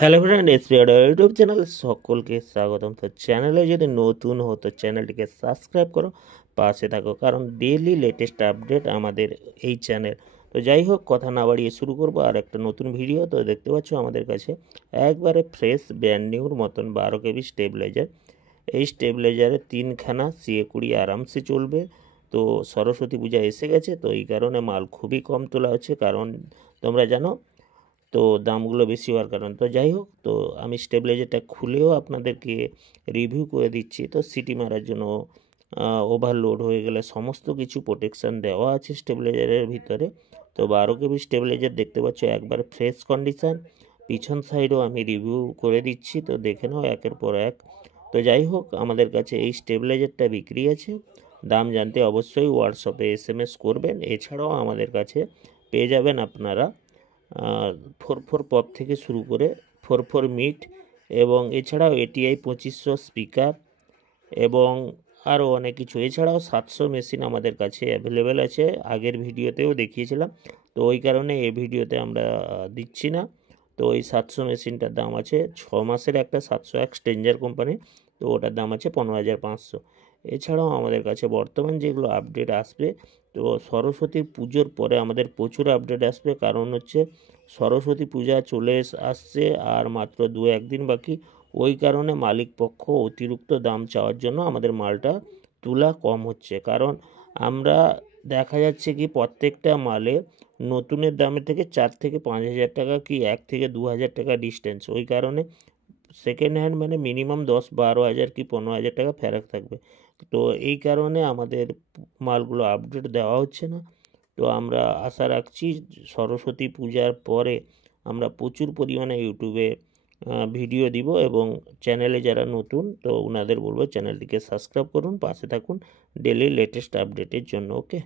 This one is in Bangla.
Hello friend, SPR YouTube channel সকলকে স্বাগতম। তো চ্যানেলে যদি নতুন হো তো চ্যানেলটিকে সাবস্ক্রাইব করো, পাশে থাকো, কারণ ডেইলি লেটেস্ট আপডেট আমাদের এই চ্যানেল। তো যাই হোক, কথা না বাড়িয়ে শুরু করবো আর একটা নতুন ভিডিও। তো দেখতে পাচ্ছ আমাদের কাছে একবারে ফ্রেশ ব্র্যান্ড নিউর মতন 12 কেবি স্টেবিলাইজার। এই স্টেবিলাইজারে 3খানা CA20 আরামসে চলবে। তো সরস্বতী পূজা এসে গেছে, তো এই কারণে মাল খুবই কম তোলা হচ্ছে, কারণ তোমরা জানো তো দামগুলো বেশি হওয়ার কারণ। তো যাই হোক, তো আমি স্টেবিলাইজারটা খুলেও আপনাদেরকে রিভিউ করে দিচ্ছি। তো সিটি মারার জন্য ওভারলোড হয়ে গেলে সমস্ত কিছু প্রোটেকশান দেওয়া আছে স্টেবিলাইজারের ভিতরে। তো 12 কেবি স্টেবিলাইজার দেখতে পাচ্ছ একবার ফ্রেশ কন্ডিশান। পিছন সাইডও আমি রিভিউ করে দিচ্ছি, তো দেখে নাও একের পর এক। তো যাই হোক, আমাদের কাছে এই স্টেবিলাইজারটা বিক্রি আছে। দাম জানতে অবশ্যই হোয়াটসঅ্যাপে SMS করবেন। এছাড়াও আমাদের কাছে পেয়ে যাবেন আপনারা 4 পপ থেকে শুরু করে 4 মিট, এবং এছাড়াও ATI 2500 স্পিকার এবং আরও অনেক কিছু। এছাড়াও 700 মেশিন আমাদের কাছে অ্যাভেলেবেল আছে, আগের ভিডিওতেও দেখিয়েছিলাম। তো ওই কারণে এই ভিডিওতে আমরা দিচ্ছি না। তো এই 700 মেশিনটার দাম আছে 6 মাসের একটা 701 স্ট্রেঞ্জার কোম্পানি, তো ওটার দাম আছে 15,500। এছাড়াও আমাদের কাছে বর্তমান যেগুলো আপডেট আসবে, তো সরস্বতী পুজোর পরে আমাদের প্রচুর আপডেট আসবে, কারণ হচ্ছে সরস্বতী পূজা চলে আসছে আর মাত্র 2-1 দিন বাকি। ওই কারণে মালিক পক্ষ অতিরিক্ত দাম চাওয়ার জন্য আমাদের মালটা তোলা কম হচ্ছে, কারণ আমরা দেখা যাচ্ছে কি প্রত্যেকটা মালে নতুনের দামের থেকে 4 থেকে 5,000 টাকা কি 1 থেকে 2,000 টাকা ডিস্টেন্স। ওই কারণে সেকেন্ড হ্যান্ড মানে মিনিমাম 10-12 হাজার কি 15,000 টাকা ফেরত থাকবে। তো এই কারণে আমাদের মালগুলো আপডেট দেওয়া হচ্ছে না। তো আমরা আশা রাখছি সরস্বতী পূজার পরে আমরা প্রচুর পরিমাণে ইউটিউবে ভিডিও দিব, এবং চ্যানেলে যারা নতুন তো ওনাদের বলবো চ্যানেলটিকে সাবস্ক্রাইব করুন, পাশে থাকুন ডেলি লেটেস্ট আপডেটের জন্য। ওকে।